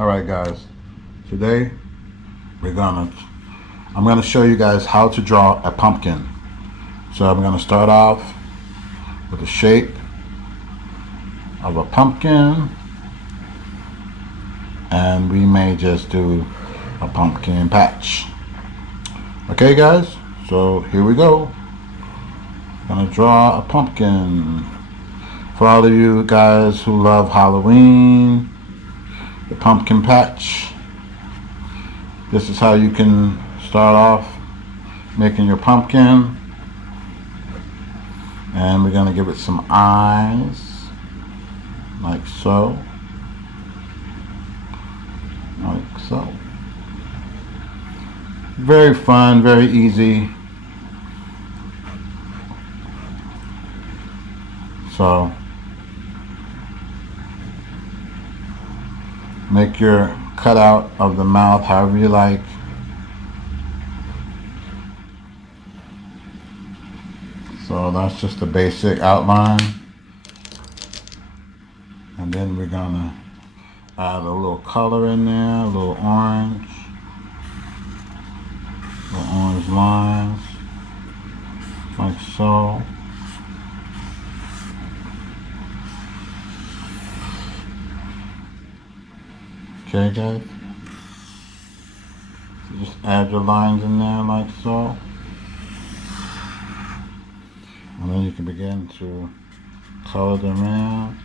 Alright guys, today I'm gonna show you guys how to draw a pumpkin. So I'm gonna start off with the shape of a pumpkin, and we may just do a pumpkin patch. Okay guys, so here we go. I'm gonna draw a pumpkin. For all of you guys who love Halloween, the pumpkin patch, this is how you can start off making your pumpkin. And we're gonna give it some eyes, like so, like so. Very fun, very easy. So make your cutout of the mouth however you like. So that's just the basic outline. And then we're gonna add a little color in there, a little orange lines, like so. Okay guys, so just add your lines in there like so, and then you can begin to color them in.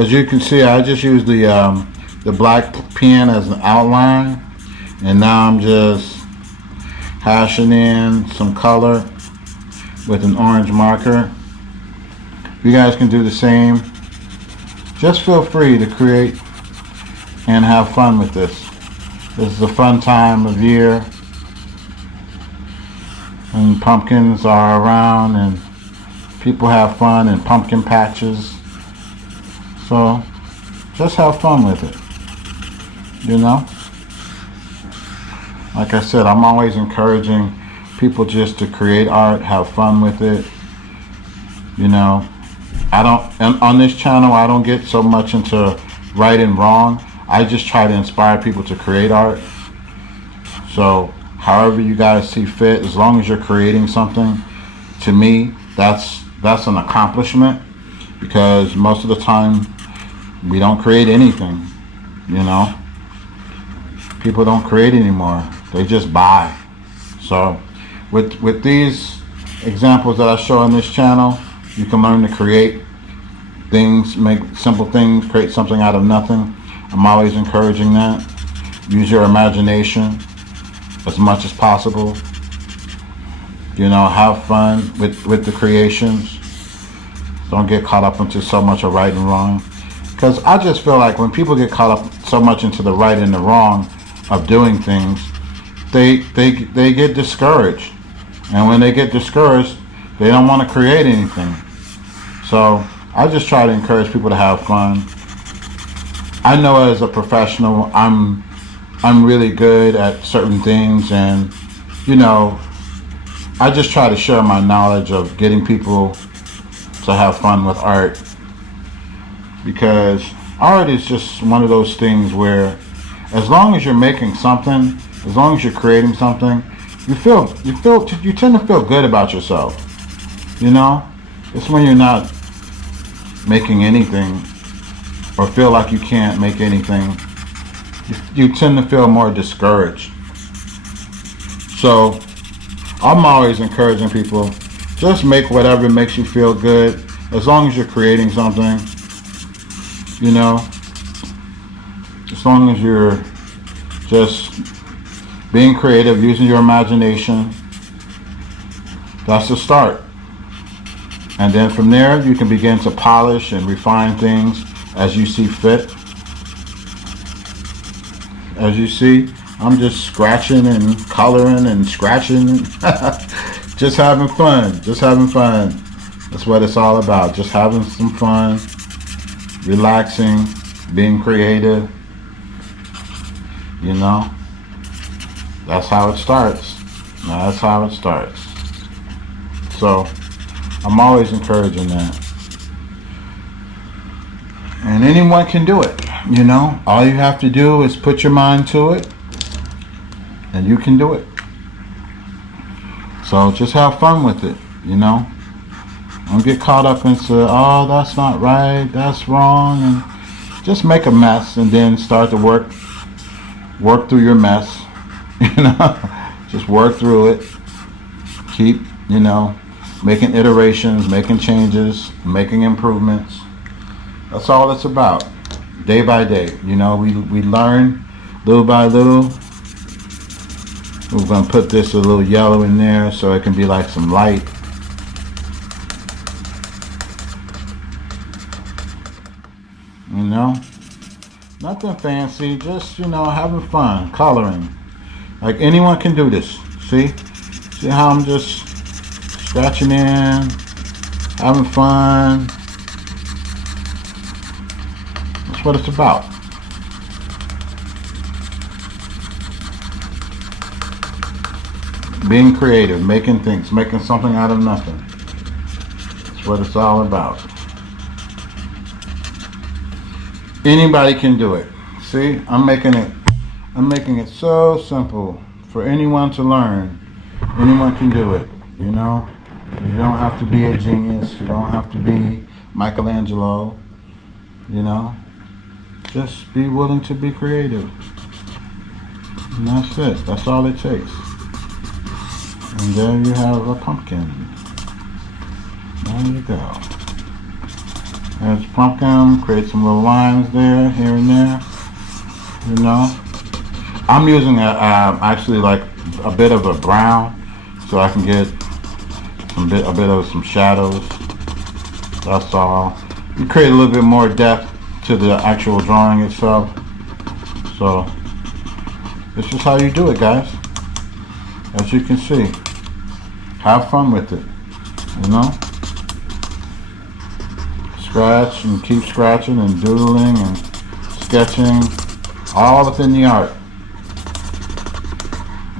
As you can see, I just used the black pen as an outline, and now I'm just hashing in some color with an orange marker. You guys can do the same. Just feel free to create and have fun with this. This is a fun time of year, and pumpkins are around and people have fun in pumpkin patches. So just have fun with it, you know? Like I said, I'm always encouraging people just to create art, have fun with it, you know. On this channel, I don't get so much into right and wrong. I just try to inspire people to create art. So however you guys see fit, as long as you're creating something, to me, that's an accomplishment, because most of the time we don't create anything, you know. People don't create anymore. They just buy. So with these examples that I show on this channel, you can learn to create things, make simple things, create something out of nothing. I'm always encouraging that. Use your imagination as much as possible. You know, have fun with the creations. Don't get caught up into so much of right and wrong. Because I just feel like when people get caught up so much into the right and the wrong of doing things, they get discouraged. And when they get discouraged, they don't want to create anything. So I just try to encourage people to have fun. I know as a professional, I'm really good at certain things, and you know, I just try to share my knowledge of getting people to have fun with art, because art is just one of those things where as long as you're making something, as long as you're creating something, you tend to feel good about yourself. You know, it's when you're not making anything or feel like you can't make anything, you tend to feel more discouraged. So I'm always encouraging people, just make whatever makes you feel good, as long as you're creating something, you know, as long as you're just being creative, using your imagination. That's the start. And then from there, you can begin to polish and refine things as you see fit. As you see, I'm just scratching and coloring and scratching. Just having fun. Just having fun. That's what it's all about. Just having some fun, relaxing, being creative. You know, that's how it starts. That's how it starts. So I'm always encouraging that. And anyone can do it, you know. All you have to do is put your mind to it, and you can do it. So just have fun with it, you know. Don't get caught up into, oh, that's not right, that's wrong, and just make a mess and then start to work through your mess, you know. Just work through it. Keep, you know, making iterations, making changes, making improvements. That's all it's about, day by day. You know, we learn little by little. We're going to put this a little yellow in there so it can be like some light. You know, nothing fancy, just, you know, having fun, coloring. Like anyone can do this. See how I'm just scratching in, having fun. That's what it's about. Being creative, making things, making something out of nothing. That's what it's all about. Anybody can do it. See, I'm making it so simple for anyone to learn. Anyone can do it, you know. You don't have to be a genius. You don't have to be Michelangelo, you know. Just be willing to be creative. And that's it. That's all it takes. And there you have a pumpkin. There you go. There's a pumpkin. Create some little lines there, here and there. You know. I'm using actually like a bit of a brown, so I can get a bit of some shadows. That's all. You create a little bit more depth to the actual drawing itself. So this is how you do it, guys. As you can see, have fun with it. You know, scratch and keep scratching and doodling and sketching, all within the art.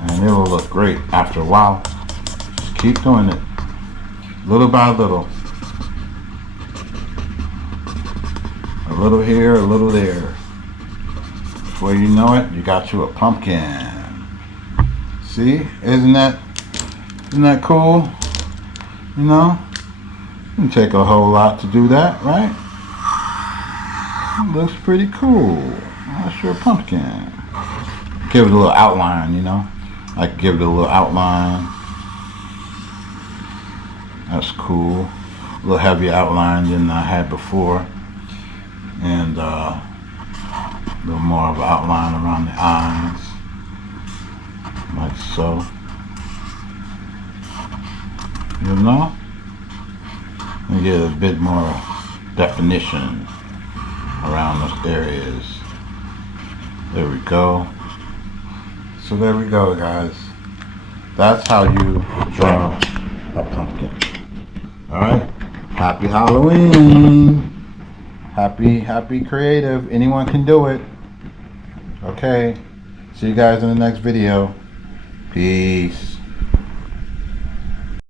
And it will look great after a while. Just keep doing it, little by little. A little here, a little there. Before you know it, you got you a pumpkin. See, isn't that cool? You know, it doesn't take a whole lot to do that, right? It looks pretty cool. That's your pumpkin. Give it a little outline, you know. I can give it a little outline. That's cool. A little heavier outline than I had before. And a little more of an outline around the eyes. Like so. You know? And get a bit more definition around those areas. There we go. So there we go, guys. That's how you draw a pumpkin. Alright? Happy Halloween! Happy creative. Anyone can do it. Okay. See you guys in the next video. Peace.